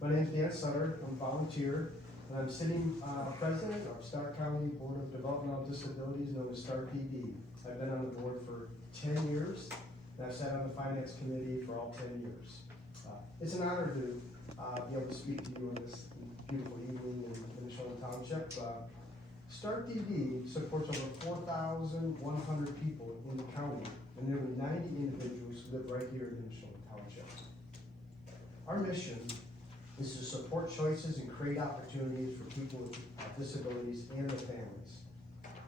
My name's Dan Sutter, I'm a volunteer, and I'm sitting president of Stark County Board of Developmental Disabilities, known as Stark PD. I've been on the board for 10 years, and I've sat on the finance committee for all 10 years. It's an honor to be able to speak to you on this beautiful evening in Nimishillen Township. Stark DD supports over 4,100 people in the county and nearly 90 individuals who live right here in Nimishillen Township. Our mission is to support choices and create opportunities for people with disabilities and their families.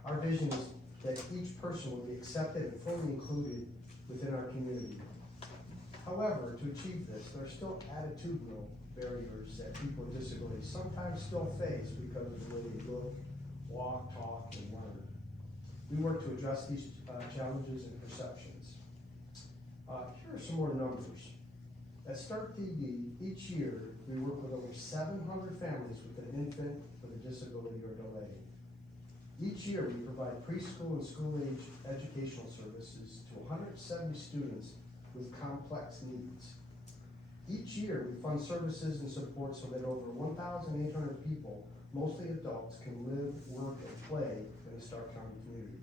Our vision is that each person will be accepted and fully included within our community. However, to achieve this, there are still attitudinal barriers that people with disabilities sometimes still face because of the way they look, walk, talk, and learn. We work to address these challenges and perceptions. Here are some more numbers. At Stark TV, each year, we work with over 700 families with an infant with a disability or delay. Each year, we provide preschool and school-age educational services to 170 students with complex needs. Each year, we fund services and support so that over 1,800 people, mostly adults, can live, work, and play in the Stark County community.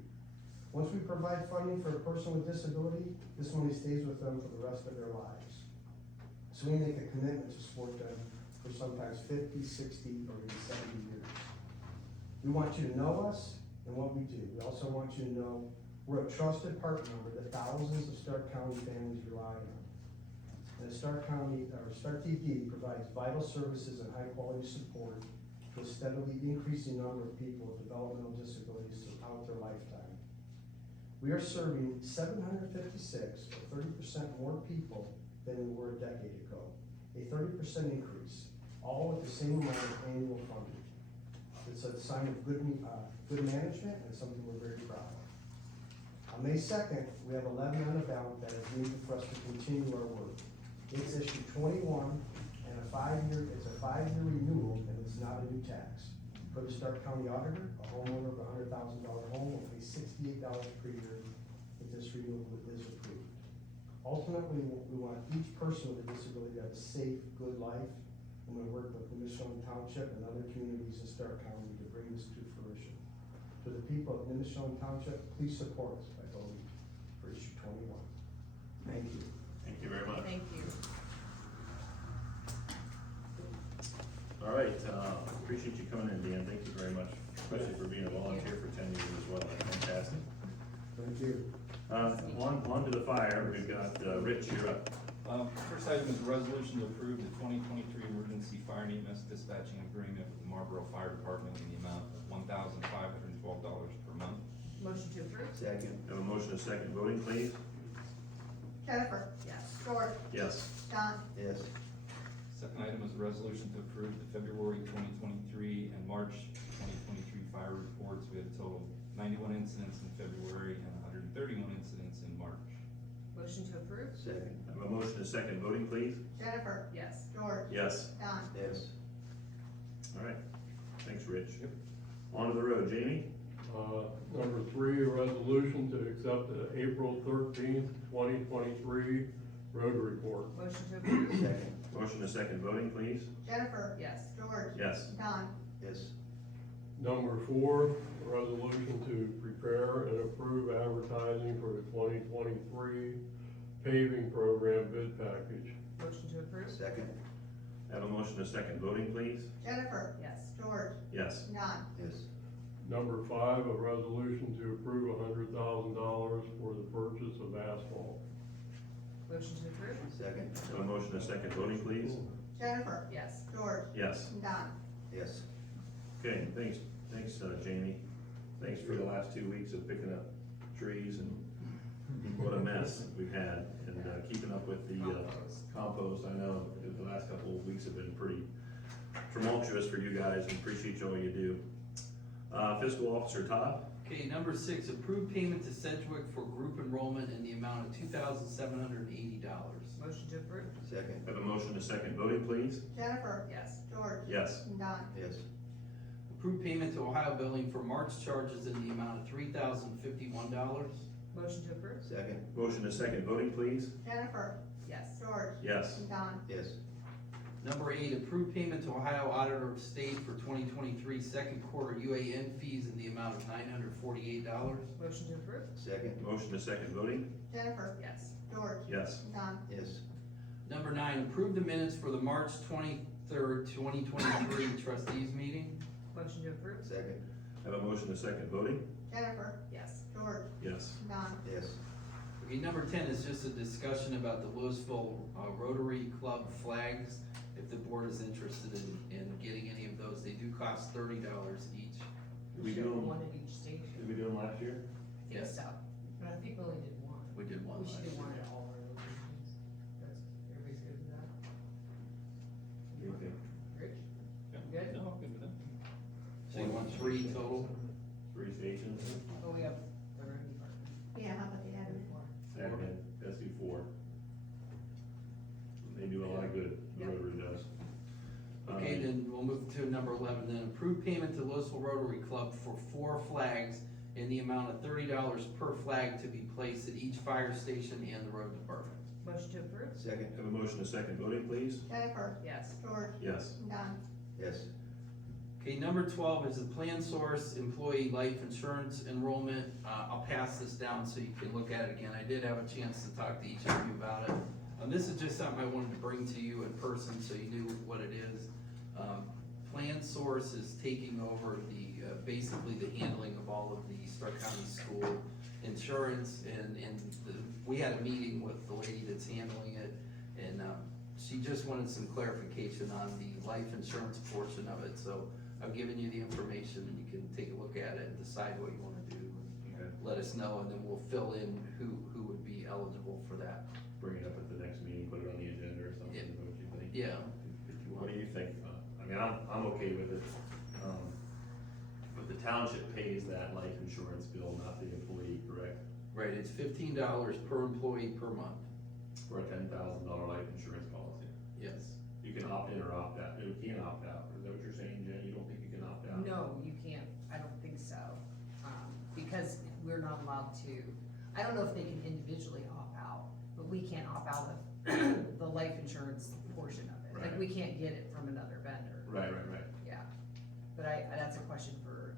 Once we provide funding for a person with disability, this money stays with them for the rest of their lives. So we make a commitment to support them for sometimes 50, 60, or even 70 years. We want you to know us and what we do. We also want you to know we're a trusted partner that thousands of Stark County families rely on. And Stark TV provides vital services and high-quality support to a steadily increasing number of people with developmental disabilities throughout their lifetime. We are serving 756, or 30% more people than we were a decade ago, a 30% increase, all with the same amount of annual funding. It's a sign of good management and something we're very proud of. On May 2nd, we have 11 on the ballot that is needed for us to continue our work. It's issue 21 and it's a five-year renewal, and it's not a new tax. For the Stark County auditor, a homeowner of a $100,000 home will pay $68 per year if this renewal is approved. Ultimately, we want each person with a disability to have a safe, good life, and we work with Nimishillen Township and other communities in Stark County to bring this to fruition. To the people of Nimishillen Township, please support us by voting for issue 21. Thank you. Thank you very much. Thank you. All right, appreciate you coming in, Dan. Thank you very much, especially for being a volunteer for 10 years as well. That's fantastic. Thank you. On to the fire. We've got Rich, you're up. First item is a resolution to approve the 2023 emergency fire and EMS dispatching agreement with the Marlboro Fire Department in the amount of $1,512 per month. Motion to approve? Second. Have a motion, a second. Voting, please. Jennifer. Yes. George. Yes. Don. Yes. Second item is a resolution to approve the February 2023 and March 2023 fire reports. We had a total of 91 incidents in February and 131 incidents in March. Motion to approve? Second. Have a motion, a second. Voting, please. Jennifer. Yes. George. Yes. Don. Yes. All right. Thanks, Rich. On to the road. Jamie? Number 3, a resolution to accept the April 13th, 2023 road report. Motion to approve? Second. Motion, a second. Voting, please. Jennifer. Yes. George. Yes. Don. Yes. Number 4, a resolution to prepare and approve advertising for the 2023 paving program bid package. Motion to approve? Second. Have a motion, a second. Voting, please. Jennifer. Yes. George. Yes. Don. Yes. Number 5, a resolution to approve $100,000 for the purchase of asphalt. Motion to approve? Second. Have a motion, a second. Voting, please. Jennifer. Yes. George. Yes. Don. Yes. Okay, thanks, Jamie. Thanks for the last 2 weeks of picking up trees and what a mess we've had, and keeping up with the compost. I know the last couple of weeks have been pretty tumultuous for you guys, and appreciate all you do. Fiscal Officer Todd? Okay, number 6, approve payment to Sedgwick for group enrollment in the amount of $2,780. Motion to approve? Second. Have a motion, a second. Voting, please. Jennifer. Yes. George. Yes. Don. Yes. Approve payment to Ohio Billing for March charges in the amount of $3,051. Motion to approve? Second. Motion, a second. Voting, please. Jennifer. Yes. George. Yes. Don. Yes. Number 8, approve payment to Ohio Auditor of State for 2023 second quarter UAN fees in the amount of $948. Motion to approve? Second. Motion to second voting? Jennifer, Yes. George, Yes. Don, Yes. Number 9, approve the minutes for the March 23rd, 2023 trustees meeting. Motion to approve? Second. Have a motion to second voting? Jennifer, Yes. George, Yes. Don, Yes. Okay, number 10 is just a discussion about the Louisville Rotary Club flags. If the board is interested in getting any of those, they do cost $30 each. Did we do them, One at each station. did we do them last year? I think Yes. so, but I think we only did one. We did one We last should do year. one at all our locations. That's, everybody's good with that? Okay. Rich? Yeah. Good? No, good with that. So you want 3 total? 3 stations? Oh, we have the road department. yeah, how about the admin? Admin, let's do 4. They do a lot of good, the Yep. Rotary does. Okay, then we'll move to number 11, then approve payment to Louisville Rotary Club for 4 flags in the amount of $30 per flag to be placed at each fire station and the road department. Motion to approve? Second. Have a motion to second voting, please? Jennifer, Yes. George, Yes. Don, Yes. Okay, number 12 is the Plan Source Employee Life Insurance Enrollment. I'll pass this down so you can look at it again. I did have a chance to talk to each of you about it. This is just something I wanted to bring to you in person so you knew what it is. Plan Source is taking over basically the handling of all of the Stark County School insurance, and we had a meeting with the lady that's handling it, and she just wanted some clarification on the life insurance portion of it, so I've given you the information, and you can take a look at it and decide what you wanna do. Okay. Let us know, and then we'll fill in who would be eligible for that. Bring it up at the next meeting, put it on the agenda or something, Yeah. what do you think? Yeah, if you What want. do you think? I mean, I'm okay with it. But the township pays that life insurance bill, not the employee, correct? Right, it's $15 per employee per month, For a $10,000 life insurance policy. yes. You can opt in or opt out. You can't opt out. Is that what you're saying, Jen? You don't think you can opt out? No, you can't, I don't think so, because we're not allowed to, I don't know if they can individually opt out, but we can't opt out of the life insurance portion of it. Like, Right. we can't get it from another vendor, Right. yeah. But that's a question for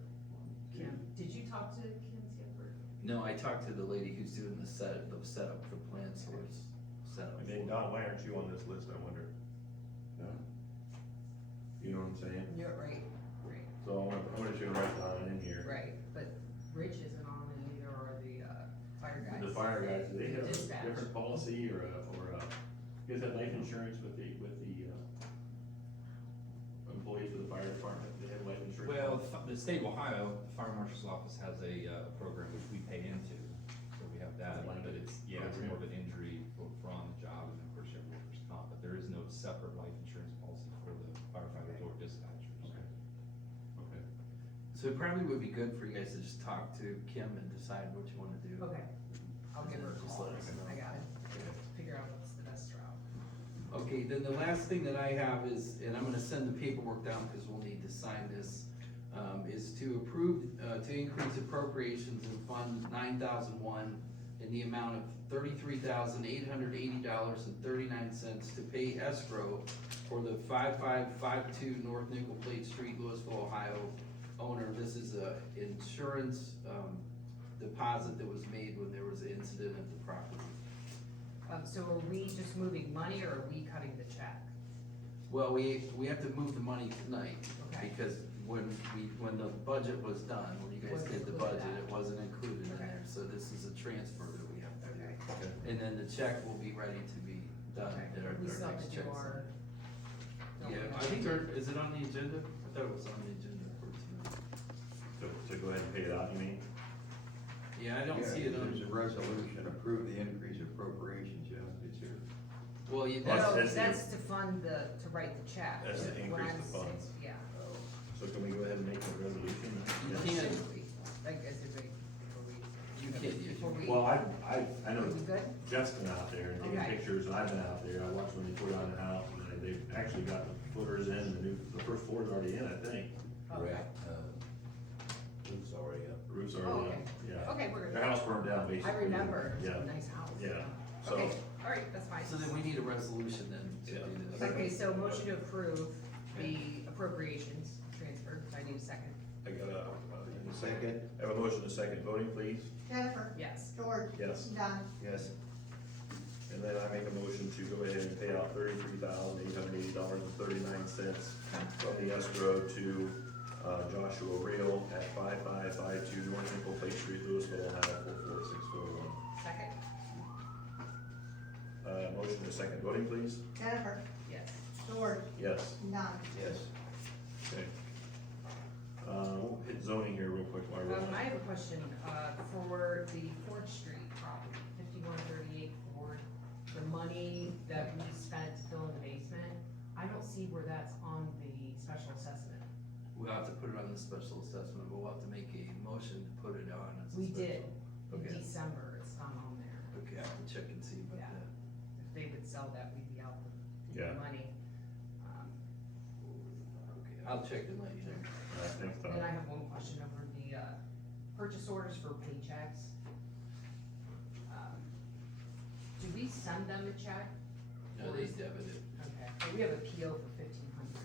Kim. Did you talk to Kim Sanford? No, I talked to the lady who's doing the setup for Plan Source setup. I mean, Don, why aren't you on this list, I wonder? No. You know what I'm saying? You're right, So I want you to write Don in here. right, but Rich isn't on it, neither are the fire guys. The fire guys, do they have a Dispatch. different policy or you guys have life insurance with the employees of the fire department? Do they have life insurance? Well, the state of Ohio, the fire marshal's office has a program which we pay into, so we have that, Like but it's more program. of an injury for on the job, and of course you have workers' comp, but there is no separate life insurance policy for the firefighters or dispatchers. Okay. So it probably would be good for you guys to just talk to Kim and decide what you wanna do. Okay, I'll give her a Just call, let us know. I got it, figure out what's the best route. Okay, then the last thing that I have is, and I'm gonna send the paperwork down because we'll need to sign this, is to approve, to increase appropriations in Fund 9001 in the amount of $33,880.39 to pay escrow for the 5552 North Nickel Plate Street, Louisville, Ohio owner. This is a insurance, deposit that was made when there was an incident at the property. So are we just moving money, or are we cutting the check? Well, we have to move the money tonight, Okay. because when the budget was done, when you guys Wasn't did the included budget, that. it wasn't included in Okay. there, so this is a transfer that we have to Okay. do. And then the check will be ready to be done Okay. at our We still have next to check. do our. Yeah, I think is it on the agenda? I thought it was on the agenda for tonight. To go ahead and pay it out, you mean? Yeah, I don't see it on, There's a resolution, approve the increase appropriations, yeah, it's here. well, you, Well, No, that's the- that's to fund to write the check. That's to What increase I'm the funds. saying- Yeah. So can we go ahead and make the resolution? You Yes. can't. Should we? Like, as a big, before we. you can't, Before we. Well, I know Are we good? Jeff's been out there and taking Okay. pictures, and I've been out there, I watched when they tore down the house, and they've actually got the footers in, the first floor's already in, I think. Okay. Roof's already up. The roof's Oh, already okay. up, yeah. Okay, we're Their good. house burned down basically. I remember, it's Yeah, a nice house. yeah, so, Okay, alright, that's fine. So then we need a resolution then to Yeah. do this. Okay, so motion to approve the appropriations transfer, I need a second, I got a Second? I have a motion, a second, voting please? Jennifer, yes. George, Yes. Don, Yes. And then I make a motion to go ahead and pay out $33,880.39 from the escrow to, Joshua Reel at 5552 North Nickel Plate Street, Louisville, Ohio, 44641. Second, Motion to second, voting please? Jennifer, yes. George, Yes. Don. Yes. Okay. We'll hit zoning here real quick while we're on. I have a question, for the Ford Street property, 5138 Ford, the money that we spent to fill in the basement, I don't see where that's on the special assessment. We'll have to put it on the special assessment, but we'll have to make a motion to put it on as a We special. did, in Okay. December, it's not on there. Okay, I have to check and see about Yeah. that. If they would sell that, we'd be out the Yeah. money. Okay, I'll check and let you know. Thanks, Tom. Then I have one question over the, purchase orders for paychecks. Do we send them a check? No, they debit it. Okay, so we have a PO for 1,500,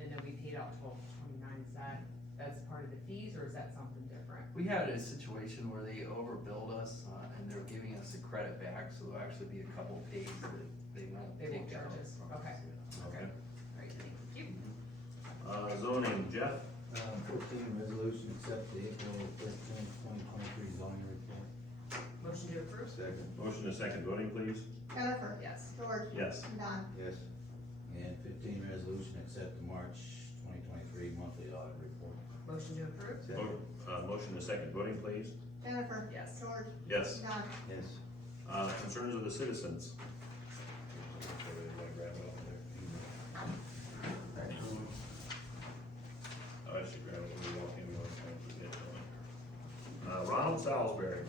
and then we paid out 1229, that's part of the fees, or is that something different? We had a situation where they overbilled us, and they're giving us the credit back, so there'll actually be a couple pays that they won't They won't take out. charge us, okay, Okay. alright, thank you. Zoning, Jeff? 14, resolution accept the April 13th, 2023 zoning report. Motion to approve? Second? Motion to second, voting please? Jennifer, Yes. George, Yes. Don. Yes. And 15, resolution accept the March 2023 monthly audit report. Motion to approve? Second? Motion to second, voting please? Jennifer, Yes. George, Yes. Don. Yes. Concerns of the citizens? I should grab it when we walk in, we always kind of forget one. Ronald Salisbury.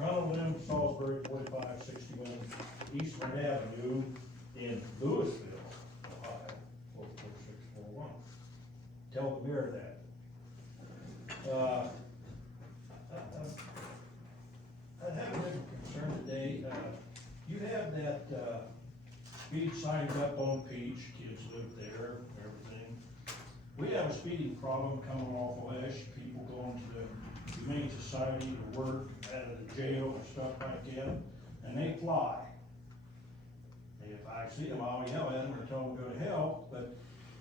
Ronald Williams, Salisbury, 4561 Eastland Avenue in Louisville, Ohio, 44641. Tell the mayor that. I have a little concern today. You have that, speed signs up on Peach, kids live there, everything. We have a speeding problem coming off Lesh, people going to the Humane Society to work, out of the jail and stuff like that, and they fly. If I see them, I'll yell at them or tell them to go to hell, but,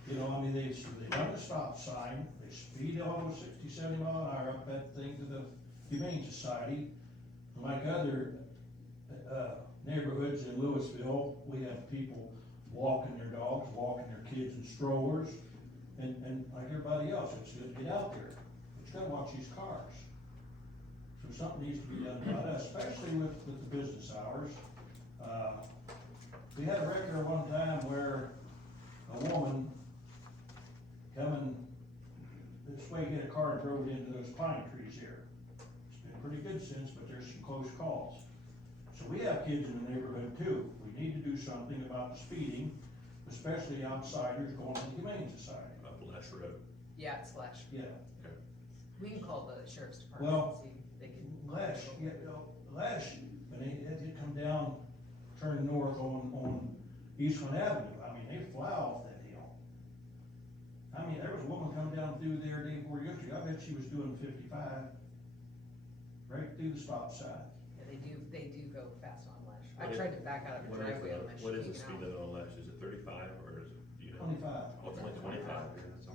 you know, I mean, they run the stop sign, they speed almost 60, 70 mile an hour up that thing to the Humane Society. Like other, neighborhoods in Louisville, we have people walking their dogs, walking their kids in strollers, and like everybody else, it's good to get out there, but you gotta watch these cars. So something needs to be done about that, especially with the business hours. We had a record one time where a woman coming this way hit a car and drove it into those pine trees here. It's been pretty good since, but there's some close calls. So we have kids in the neighborhood too. We need to do something about the speeding, especially outsiders going to the Humane Society. Up Lesh Road. Yeah, it's Lesh. Yeah, We can call the sheriff's department Well, and see if they can. Lash, when they had to come down, turn north on Eastland Avenue, I mean, they fly off that hill. I mean, there was a woman coming down through there day before yesterday, I bet she was doing 55, right through the stop sign. Yeah, they do go fast on Lesh. I What is- tried to back out of a What is driveway the, on Lesh. what is the taken speed out. limit on Lesh? Is it 35 or is it, do you know? 25. Oh, it's only 25.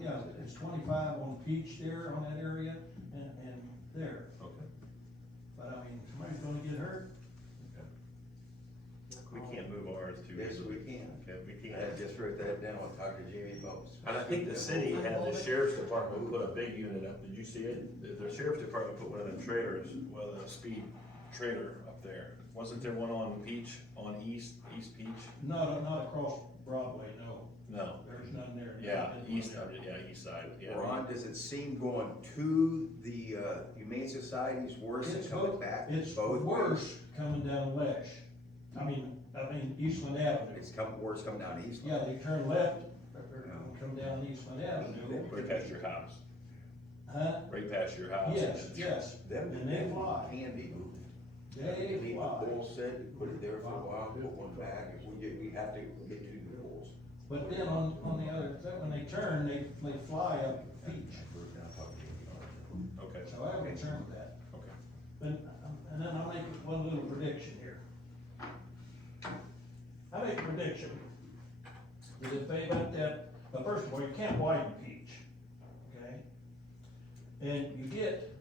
Yeah, it's 25 on Peach there, on that area, and there. Okay. But I mean, somebody's gonna get hurt. We can't move ours too Yes, easily. we can. Okay, we I can't. just wrote that down with Dr. Jamie Bowes. And I think the city had the sheriff's department put a big unit up, did you see it? The sheriff's department put one of them trailers, well, a speed trailer up there. Wasn't there one on Peach, on East Peach? Not across Broadway, no, No. there's none there. Yeah, east side, yeah. Ron, does it seem going to the Humane Society's worse than It's coming both, back? it's Both worse ways? coming down Lesh. I mean Eastland Avenue. It's worse coming down east. Yeah, they turn left, and come down Eastland Avenue. Right past your house, Huh? right past your house. Yes, yes, Them and they fly. can be moved. They leave the fly. pool sit, put it there for a while, put one back, if we have to get two new pools. But then on the other, when they turn, they fly up Peach. Okay, So I have a concern with that. okay. But, and then I'll make one little prediction here. I make a prediction that if they let that, but first of all, you can't widen Peach, okay? And you get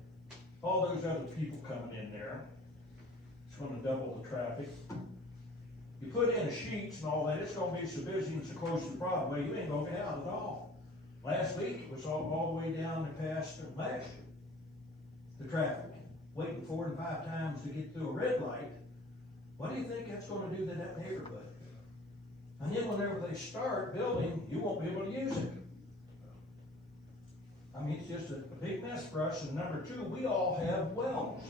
all those other people coming in there, it's gonna double the traffic. You put in sheets and all that, it's gonna be so busy and so close to Broadway, you ain't gonna get out at all. Last week, it was all the way down and past Lasher, the traffic, waiting 4 and 5 times to get through a red light. What do you think that's gonna do to that neighborhood? And then whenever they start building, you won't be able to use it. I mean, it's just a big mess for us, and number two, we all have wells.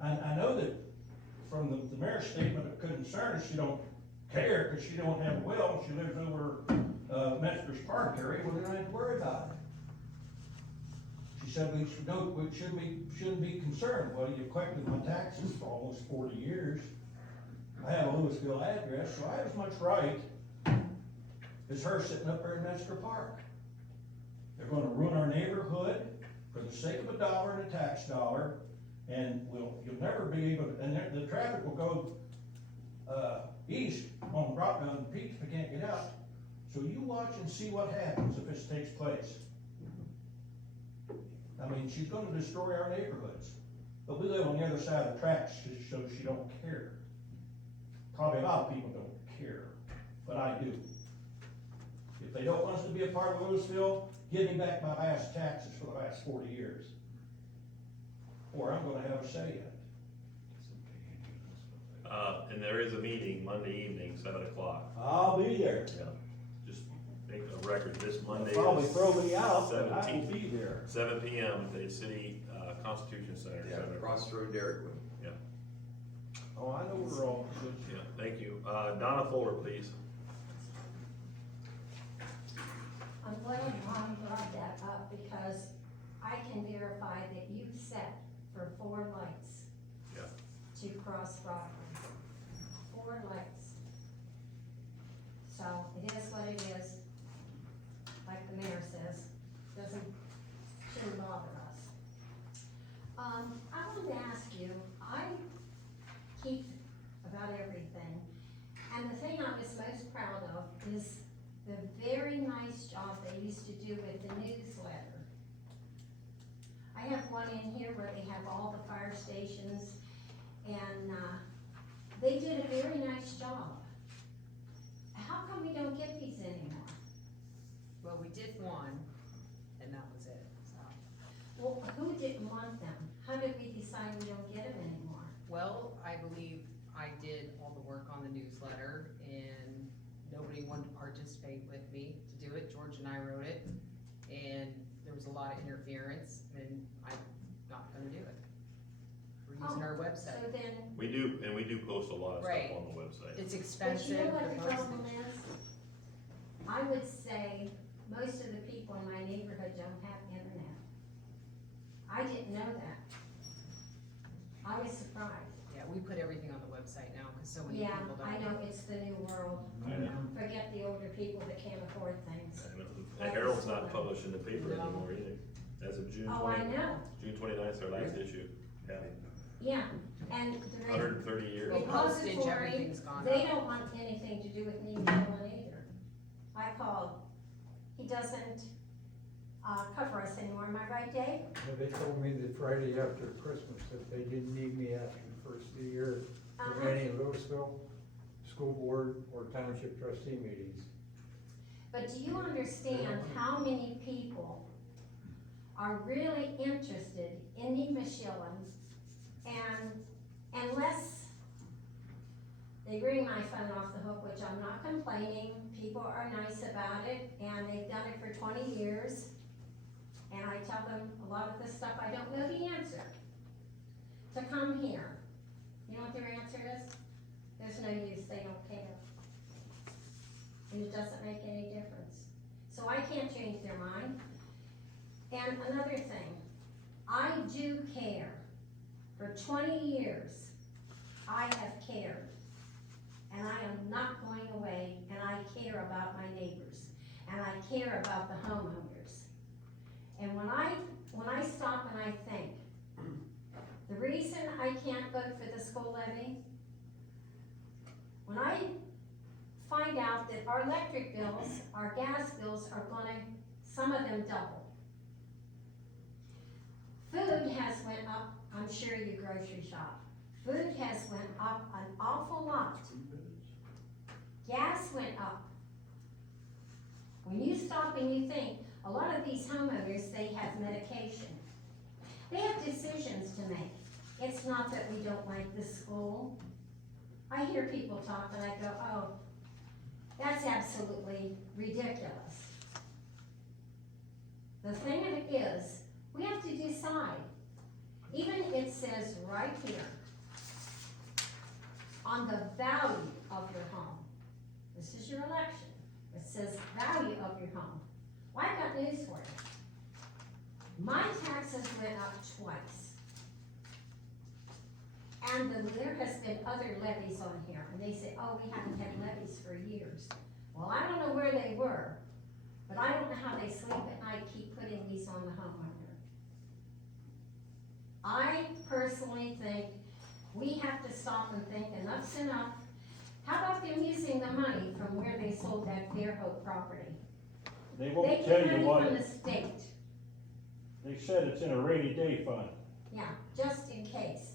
I know that from the mayor's statement of concern, she don't care, cause she don't have a well, she lives over, Metzger's Park area, well, they don't have to worry about it. She said we shouldn't be concerned. Well, you've collected my taxes for almost 40 years. I have a Louisville address, so I have as much right as her sitting up there in Metzger Park. They're gonna ruin our neighborhood for the sake of $1 and a tax dollar, and you'll never be able to, and the traffic will go, east on Peach if they can't get out. So you watch and see what happens if this takes place. I mean, she's gonna destroy our neighborhoods, but we live on the other side of the tracks, so she don't care. Probably a lot of people don't care, but I do. If they don't want us to be a part of Louisville, give me back my last taxes for the last 40 years. Or I'm gonna have a say in it. And there is a meeting Monday evening, 7 o'clock. I'll be there. Yeah, just make a record, this Monday is Probably throw me out, but I will 17th. be there. 7 PM at the city, Constitution Center. Yeah, 7 across the road, Dairyqueen. Yeah, Oh, I know we're all good. yeah, thank you. Donna Fuller, please. I'm glad Ron brought that up because I can verify that you set for 4 lights. Yeah. To cross Broadway. 4 lights. So it is what it is. Like the mayor says, shouldn't bother us. I wanted to ask you, I keep about everything, and the thing I was most proud of is the very nice job they used to do with the newsletter. I have one in here where they have all the fire stations, and, they did a very nice job. How come we don't get these anymore? Well, we did one, and that was it, so. Well, who didn't want them? How did we decide we don't get them anymore? Well, I believe I did all the work on the newsletter, and nobody wanted to participate with me to do it. George and I wrote it, and there was a lot of interference, and I'm not gonna do it. We're using our website. So then, We do post a lot of Right. stuff on the website. but It's you expensive, know the what the problem postage. is? I would say most of the people in my neighborhood don't have internet. I didn't know that. I was surprised. Yeah, we put everything on the website now, cause so many Yeah, people don't. I know, it's the new world. I know. Forget the older people that can't afford things. I know. The Herald's not publishing the paper anymore either, as of June Oh, I know, June 29th, our last issue. Yeah, yeah, and the 130 years. Well, postage, repository, everything's gone they up. don't want anything to do with Nimishillen either. I called, he doesn't, cover us anymore, am I right, Dave? Yeah, they told me the Friday after Christmas that they didn't need me after the first of the year for Uh-huh. any Louisville school board or township trustee meetings. But do you understand how many people are really interested in Nimishillen? And unless they ring my phone off the hook, which I'm not complaining, people are nice about it, and they've done it for 20 years. And I tell them a lot of the stuff I don't know the answer, to come here. You know what their answer is? There's no use, they don't care. And it doesn't make any difference. So I can't change their mind. And another thing, I do care For 20 years, I have cared, and I am not going away, and I care about my neighbors, and I care about the homeowners. And when I stop and I think, the reason I can't vote for the school levy, when I find out that our electric bills, our gas bills are gonna, some of them double. Food has went up, I'm sure you grocery shop. Food has went up an awful lot. Gas went up. When you stop and you think, a lot of these homeowners, they have medication. They have decisions to make. It's not that we don't like this school. I hear people talk and I go, oh, that's absolutely ridiculous. The thing of it is, we have to decide. Even it says right here, on the value of your home. This is your election. It says value of your home. Well, I got news for you. My taxes went up twice. And there has been other levies on here, and they say, oh, we haven't had levies for years. Well, I don't know where they were, but I don't know how they sleep at night, keep putting these on the homeowner. I personally think we have to stop and think enough's enough. How about them using the money from where they sold that Fairhope property? They They won't get tell you money what, from the state, they said it's in a rainy day fund. yeah, just in case.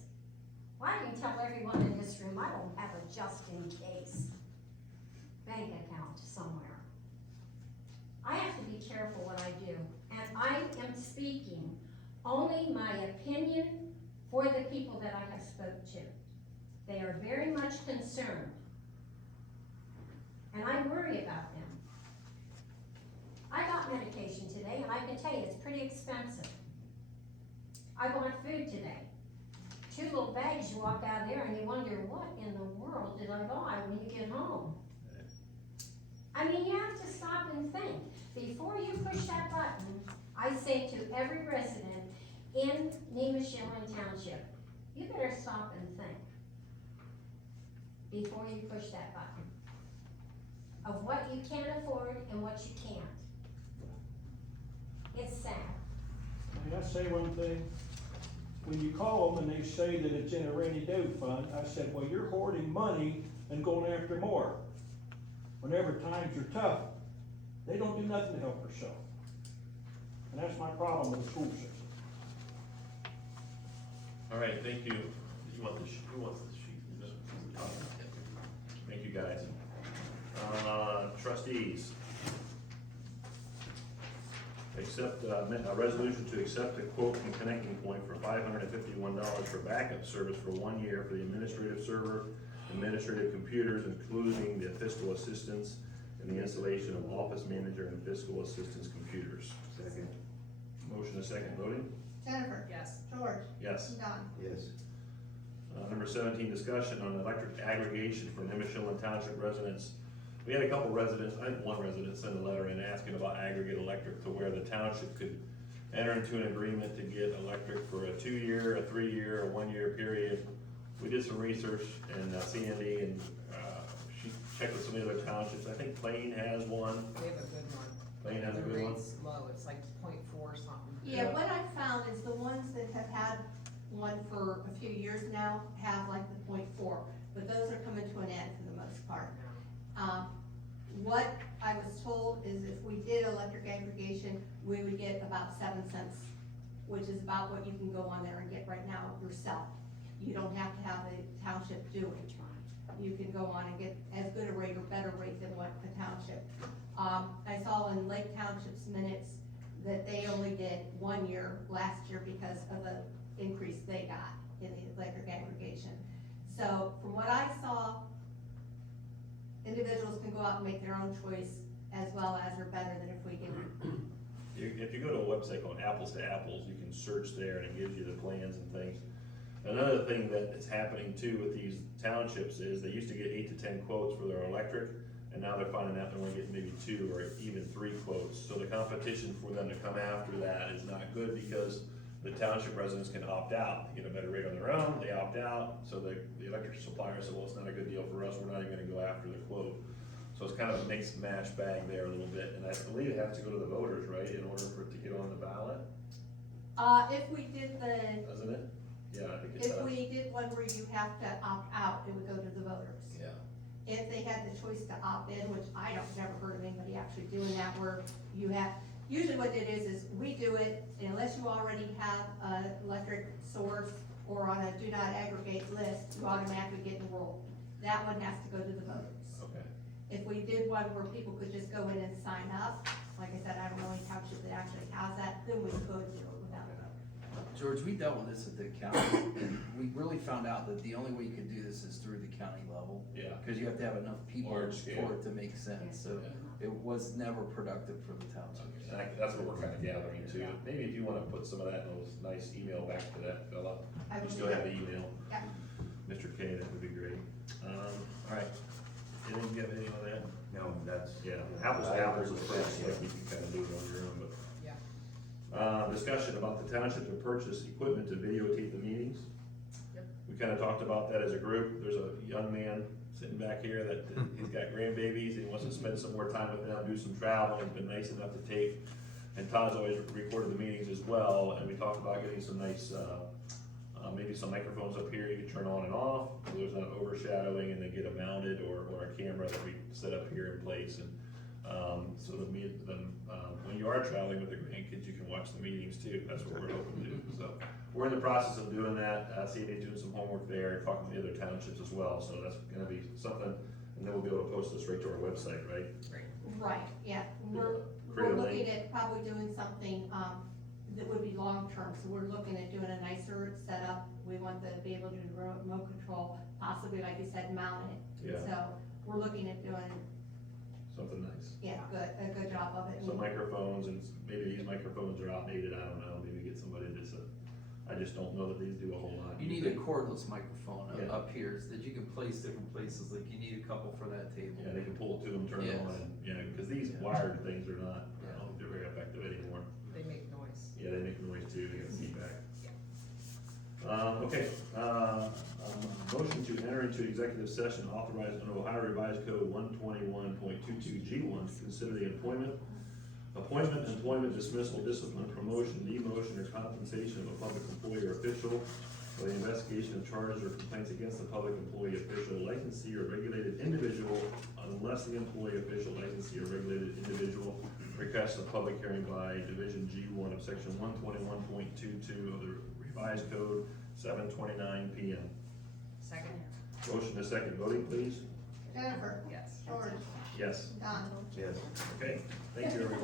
Well, I can tell everyone in this room, I don't have a just in case bank account somewhere. I have to be careful what I do, and I am speaking only my opinion for the people that I have spoke to. They are very much concerned, and I worry about them. I got medication today, and I can tell you it's pretty expensive. I bought food today. 2 little bags, you walk out there and you wonder, what in the world did I buy when you get home? I mean, you have to stop and think. Before you push that button, I say to every resident in Nimishillen Township, you better stop and think before you push that button of what you can afford and what you can't. It's sad. May I say one thing? When you call them and they say that it's in a rainy day fund, I said, well, you're hoarding money and going after more. Whenever times are tough, they don't do nothing to help themselves. And that's my problem with the school system. All right, thank you. You want this, who wants this sheet? Thank you, guys. Trustees. Accept, a resolution to accept a quote from Connecting Point for $551 for backup service for 1 year for the administrative server, administrative computers, including the fiscal assistants, and the installation of office manager and fiscal assistants computers. Second. Motion is second, voting? Jennifer. Yes. George. Yes. Don. Yes. Number 17, discussion on electric aggregation for Nimishillen Township residents. We had a couple residents, I think one resident sent a letter in asking about aggregate electric to where the township could enter into an agreement to get electric for a 2-year, a 3-year, a 1-year period. We did some research and Sandy and she checked with some of the other townships. I think Plain has one. We have a good one. Plain has a The good one. rate's low, it's like 0.4 something. Yeah, what I've found is the ones that have had one for a few years now have like the 0.4, but those are coming to an end for the most part. What I was told is if we did electric aggregation, we would get about 7 cents, which is about what you can go on there and get right now yourself. You don't have to have the township do it. You can go on and get as good a rate or better rate than what the township. I saw in Lake Township's minutes that they only did 1 year last year because of the increase they got in the electric aggregation. So from what I saw, individuals can go out and make their own choice as well as or better than if we give them. If you go to a website called Apples to Apples, you can search there and it gives you the plans and things. Another thing that is happening too with these townships is they used to get 8 to 10 quotes for their electric, and now they're finding out they're only getting maybe 2 or even 3 quotes. So the competition for them to come after that is not good because the township residents can opt out, get a better rate on their own, they opt out, so the electric supplier said, well, it's not a good deal for us, we're not even gonna go after the quote. So it's kind of a mixed match bag there a little bit, and I believe it has to go to the voters, right, in order for it to get on the ballot, If we did doesn't it? Yeah, I think it does. if we did one where you have to opt out, it would go to the voters. Yeah. If they had the choice to opt in, which I don't, never heard of anybody actually doing that, where you have, usually what it is we do it, unless you already have an electric source or on a do not aggregate list, you automatically get enrolled. That one has to go to the voters. Okay. If we did one where people could just go in and sign up, like I said, I don't know any township that actually has that, then we could do it without a vote. George, we dealt with this at the county, and we really found out that the only way you could do this is through the county level. Yeah. Cause you have to have enough people Large scale. for it to make sense, so it was never productive for the township. And that's what we're kind of gathering too. Maybe if you wanna put some of that in those nice email back to that fella, I you will still do have that. the email. Yeah. Mr. K, that would be great. Alright, anything, you have anything on that? No, that's. Yeah, apples to apples is first, like you can kind of do it on your own, but. Yeah. Discussion about the township to purchase equipment to videotape the meetings. Yep. We kind of talked about that as a group. There's a young man sitting back here that he's got grandbabies, and he wants to spend some more time with them, do some traveling. He's been nice enough to tape, and Todd's always recorded the meetings as well, and we talked about getting some nice, maybe some microphones up here you can turn on and off, so there's not overshadowing, and they get it mounted, or a camera that we set up here in place, and, so that when you are traveling with the grandkids, you can watch the meetings too. That's what we're hoping to do, so. We're in the process of doing that, CA's doing some homework there, talking to the other townships as well, so that's gonna be something, and then we'll be able to post this right to our website, right? Right, yeah, we're Create a looking link. at probably doing something, that would be long-term, so we're looking at doing a nicer setup. We want to be able to do remote control, possibly, like you said, mount it. Yeah. So, we're looking at doing, Something nice. yeah, a good job of it. Some microphones, and maybe these microphones are outdated, I don't know, maybe get somebody to, I just don't know that these do a whole lot. You need a cordless microphone Yeah. up here so that you can place different places, like you need a couple for that table. Yeah, they can pull it to them, turn it Yes. on, and, yeah, because these wired things are not, I don't think they're very effective anymore. They make noise. Yeah, they make noise too, they got feedback. Yeah. Okay, motion to enter into executive session authorized under Ohio Revised Code 121.22G1 to consider the appointment, employment, dismissal, discipline, promotion, demotion, or compensation of a public employee or official, or the investigation of charges or complaints against the public employee, official, licensee, or regulated individual, unless the employee, official, licensee, or regulated individual requests a public hearing by Division G1 of Section 121.22 of the Revised Code, 7:29 PM. Second? Motion to second, voting please? Jennifer, Yes. George, Yes. Don. Yes. Okay, thank you everyone.